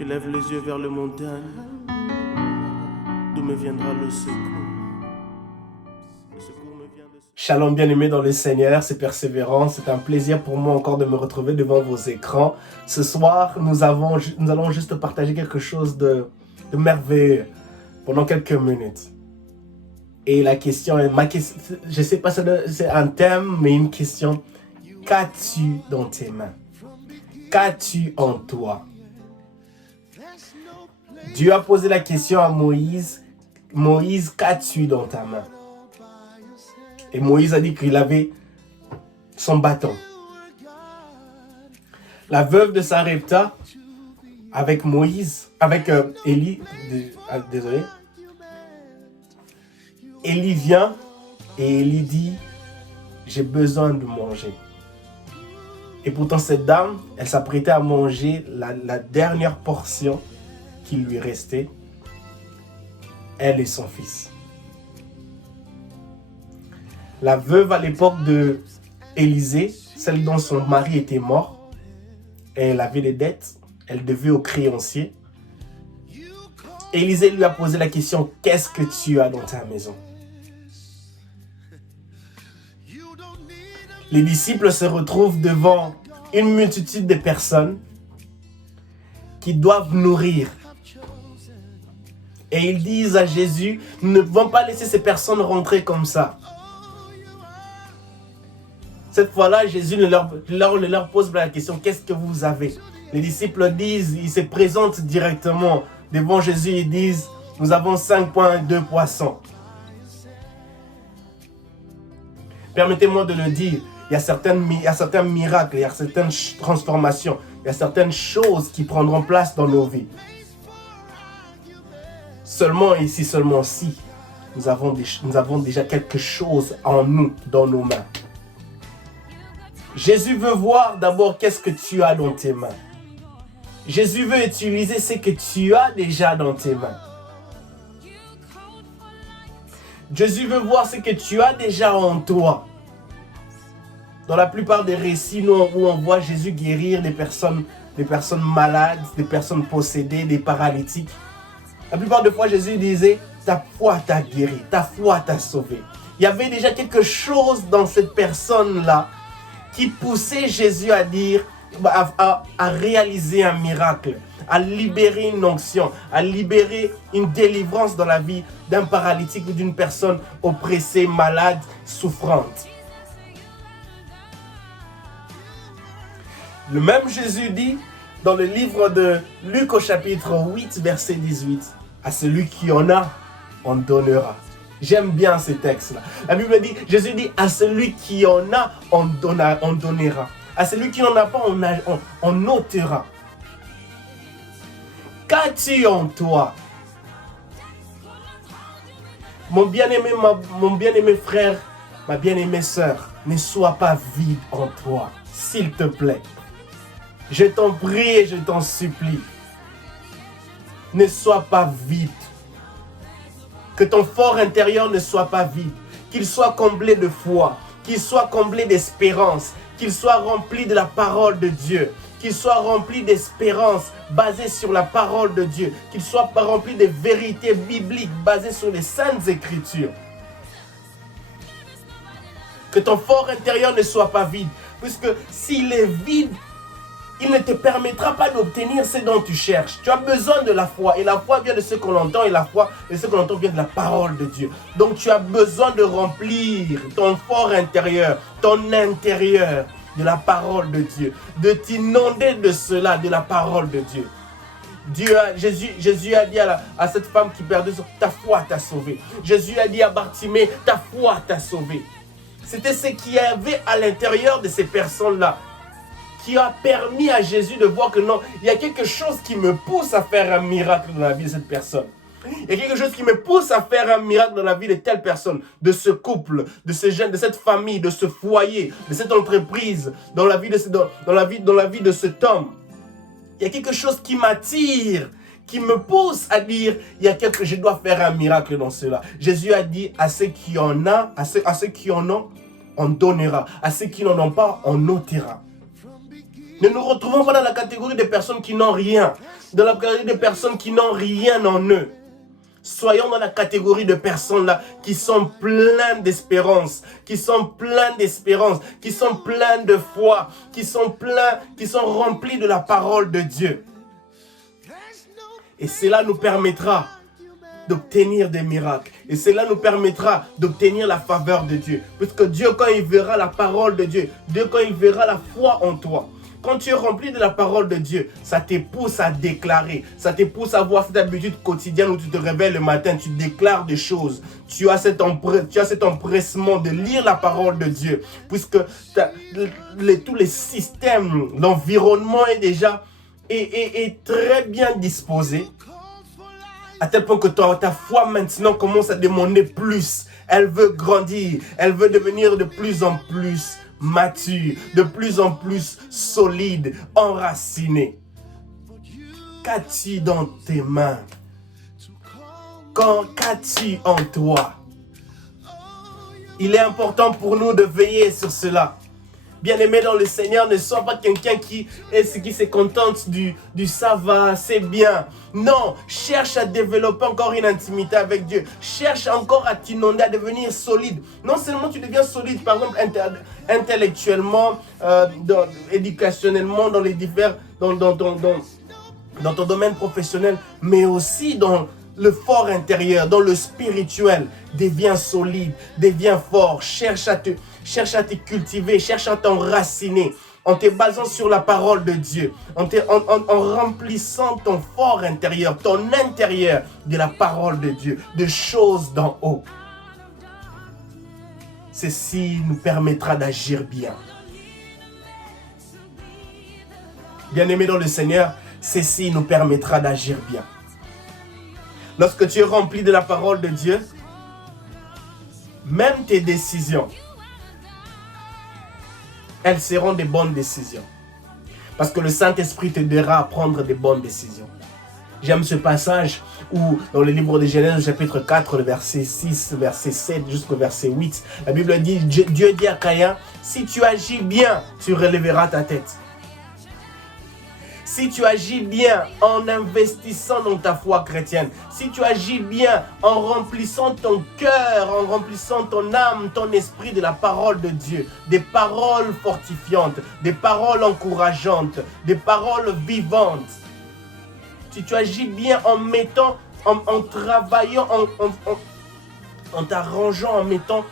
Je lève les yeux vers les montagnes, d'où me viendra le secours. Le secours me vient de... Shalom bien-aimés dans le Seigneur, c'est Persévérant. C'est un plaisir pour moi encore de me retrouver devant vos écrans. Ce soir, nous allons juste partager quelque chose de merveilleux pendant quelques minutes. Et la question est, je ne sais pas si c'est un thème, mais une question. Qu'as-tu dans tes mains? Qu'as-tu en toi? Dieu a posé la question à Moïse. Moïse, qu'as-tu dans ta main? Et Moïse a dit qu'il avait son bâton. La veuve de Sarepta, avec Moïse, avec Élie, désolé. Élie vient et Élie dit, j'ai besoin de manger. Et pourtant cette dame, elle s'apprêtait à manger la dernière portion qui lui restait, elle et son fils. La veuve à l'époque de Élisée, celle dont son mari était mort, et elle avait des dettes, elle devait au créancier. Élisée lui a posé la question, qu'est-ce que tu as dans ta maison? Les disciples se retrouvent devant une multitude de personnes qui doivent nourrir. Et ils disent à Jésus, nous ne pouvons pas laisser ces personnes rentrer comme ça. Cette fois-là, Jésus leur pose la question, qu'est-ce que vous avez? Les disciples disent, ils se présentent directement devant Jésus, ils disent, nous avons 5 pains et 2 poissons. Permettez-moi de le dire, il y a certains miracles, il y a certaines transformations, il y a certaines choses qui prendront place dans nos vies. Seulement ici, seulement si, nous avons déjà quelque chose en nous, dans nos mains. Jésus veut voir d'abord qu'est-ce que tu as dans tes mains. Jésus veut utiliser ce que tu as déjà dans tes mains. Jésus veut voir ce que tu as déjà en toi. Dans la plupart des récits où on voit Jésus guérir des personnes malades, des personnes possédées, des paralytiques, la plupart des fois Jésus disait, ta foi t'a guéri, ta foi t'a sauvé. Il y avait déjà quelque chose dans cette personne-là qui poussait Jésus à dire, à réaliser un miracle, à libérer une onction, à libérer une délivrance dans la vie d'un paralytique ou d'une personne oppressée, malade, souffrante. Le même Jésus dit dans le livre de Luc au chapitre 8, verset 18, « À celui qui en a, on donnera. » J'aime bien ces textes-là. La Bible dit, Jésus dit, « À celui qui en a, on donnera. À celui qui n'en a pas, on ôtera. » Qu'as-tu en toi? Mon bien-aimé frère, ma bien-aimée sœur, ne sois pas vide en toi, s'il te plaît. Je t'en prie et je t'en supplie. Ne sois pas vide. Que ton fort intérieur ne soit pas vide. Qu'il soit comblé de foi. Qu'il soit comblé d'espérance. Qu'il soit rempli de la parole de Dieu. Qu'il soit rempli d'espérance basée sur la parole de Dieu. Qu'il soit rempli de vérités bibliques basées sur les saintes écritures. Que ton fort intérieur ne soit pas vide. Puisque s'il est vide, il ne te permettra pas d'obtenir ce dont tu cherches. Tu as besoin de la foi. Et la foi vient de ce qu'on entend. Et la foi de ce qu'on entend vient de la parole de Dieu. Donc tu as besoin de remplir ton fort intérieur, ton intérieur de la parole de Dieu. De t'inonder de cela, de la parole de Dieu. Jésus a dit à cette femme qui perdait ta foi t'a sauvé. Jésus a dit à Bartimée, ta foi t'a sauvé. C'était ce qu'il y avait à l'intérieur de ces personnes-là, qui a permis à Jésus de voir que non, il y a quelque chose qui me pousse à faire un miracle dans la vie de cette personne. Il y a quelque chose qui me pousse à faire un miracle dans la vie de telle personne, de ce couple, de ce jeune, de cette famille, de ce foyer, de cette entreprise, dans la vie de cet homme. Il y a quelque chose qui m'attire, qui me pousse à dire, je dois faire un miracle dans cela. Jésus a dit, à ceux qui en ont, à ceux qui en ont, on donnera. À ceux qui n'en ont pas, on ôtera. Ne nous retrouvons pas dans la catégorie des personnes qui n'ont rien, dans la catégorie des personnes qui n'ont rien en eux. Soyons dans la catégorie de personnes là qui sont pleines d'espérance, qui sont pleines d'espérance, qui sont pleines de foi, qui sont remplis de la parole de Dieu. Et cela nous permettra d'obtenir des miracles. Et cela nous permettra d'obtenir la faveur de Dieu. Puisque Dieu, quand il verra la parole de Dieu, Dieu, quand il verra la foi en toi, quand tu es rempli de la parole de Dieu, ça te pousse à déclarer. Ça te pousse à avoir cette habitude quotidienne où tu te réveilles le matin, tu déclares des choses. Tu as cet empressement de lire la parole de Dieu. Puisque tous les systèmes, l'environnement est déjà est très bien disposé. À tel point que ta foi maintenant commence à demander plus. Elle veut grandir. Elle veut devenir de plus en plus mature, de plus en plus solide, enraciné. Qu'as-tu dans tes mains? Qu'as-tu en toi? Il est important pour nous de veiller sur cela. Bien-aimé dans le Seigneur, ne sois pas quelqu'un qui se contente du ça va, c'est bien. Non, cherche à développer encore une intimité avec Dieu. Cherche encore à t'inonder, à devenir solide. Non seulement tu deviens solide, par exemple, intellectuellement, éducationnellement, dans ton domaine professionnel, mais aussi dans le fort intérieur, dans le spirituel. Deviens solide, deviens fort, cherche à te cultiver, cherche à t'enraciner en te basant sur la parole de Dieu, en remplissant ton fort intérieur, ton intérieur de la parole de Dieu, de choses d'en haut. Ceci nous permettra d'agir bien. Bien-aimé dans le Seigneur, ceci nous permettra d'agir bien. Lorsque tu es rempli de la parole de Dieu, même tes décisions, elles seront des bonnes décisions. Parce que le Saint-Esprit t'aidera à prendre des bonnes décisions. J'aime ce passage où, dans le livre de Genèse, chapitre 4, le verset 6, verset 7 jusqu'au verset 8, la Bible dit, Dieu dit à Caïn, si tu agis bien, tu relèveras ta tête. Si tu agis bien en investissant dans ta foi chrétienne, si tu agis bien en remplissant ton cœur, en remplissant ton âme, ton esprit de la parole de Dieu, des paroles fortifiantes, des paroles encourageantes, des paroles vivantes. Si tu agis bien en mettant, en travaillant, en t'arrangeant, en mettant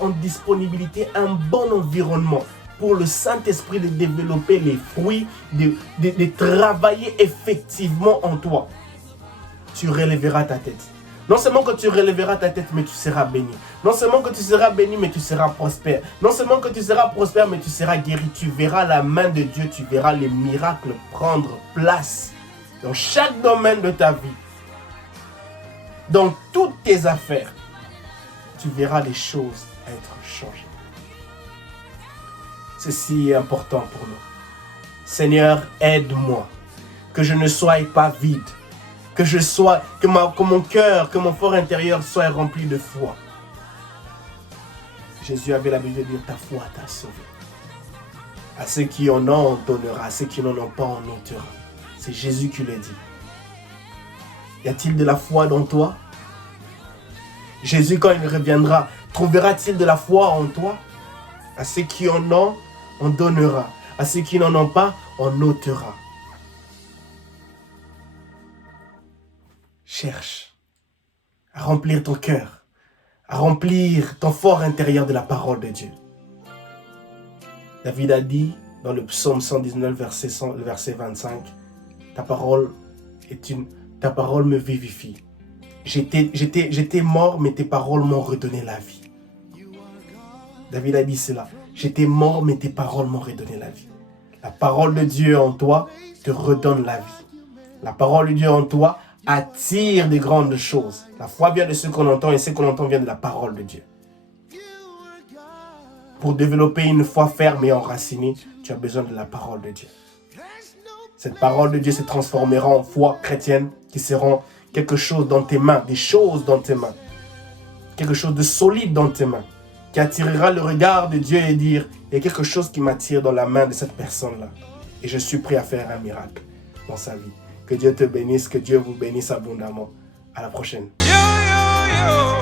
en disponibilité un bon environnement pour le Saint-Esprit de développer les fruits, de travailler effectivement en toi, tu relèveras ta tête. Non seulement que tu relèveras ta tête, mais tu seras béni. Non seulement que tu seras béni, mais tu seras prospère. Non seulement que tu seras prospère, mais tu seras guéri. Tu verras la main de Dieu, tu verras les miracles prendre place dans chaque domaine de ta vie. Dans toutes tes affaires, tu verras les choses être changées. Ceci est important pour nous. Seigneur, aide-moi, que je ne sois pas vide, que mon cœur, que mon fort intérieur soit rempli de foi. Jésus avait l'habitude de dire, ta foi t'a sauvé. À ceux qui en ont, on donnera, à ceux qui n'en ont pas, on ôtera. C'est Jésus qui le dit. Y a-t-il de la foi dans toi? Jésus, quand il reviendra, trouvera-t-il de la foi en toi? À ceux qui en ont, on donnera. À ceux qui n'en ont pas, on ôtera. Cherche à remplir ton cœur, à remplir ton fort intérieur de la parole de Dieu. David a dit dans le psaume 119, verset 25, ta parole me vivifie. J'étais mort, mais tes paroles m'ont redonné la vie. David a dit cela. J'étais mort, mais tes paroles m'ont redonné la vie. La parole de Dieu en toi te redonne la vie. La parole de Dieu en toi attire des grandes choses. La foi vient de ce qu'on entend et ce qu'on entend vient de la parole de Dieu. Pour développer une foi ferme et enracinée, tu as besoin de la parole de Dieu. Cette parole de Dieu se transformera en foi chrétienne qui seront quelque chose dans tes mains, des choses dans tes mains. Quelque chose de solide dans tes mains, qui attirera le regard de Dieu et dire, il y a quelque chose qui m'attire dans la main de cette personne-là. Et je suis prêt à faire un miracle dans sa vie. Que Dieu te bénisse, que Dieu vous bénisse abondamment. À la prochaine. Yo, yo, yo.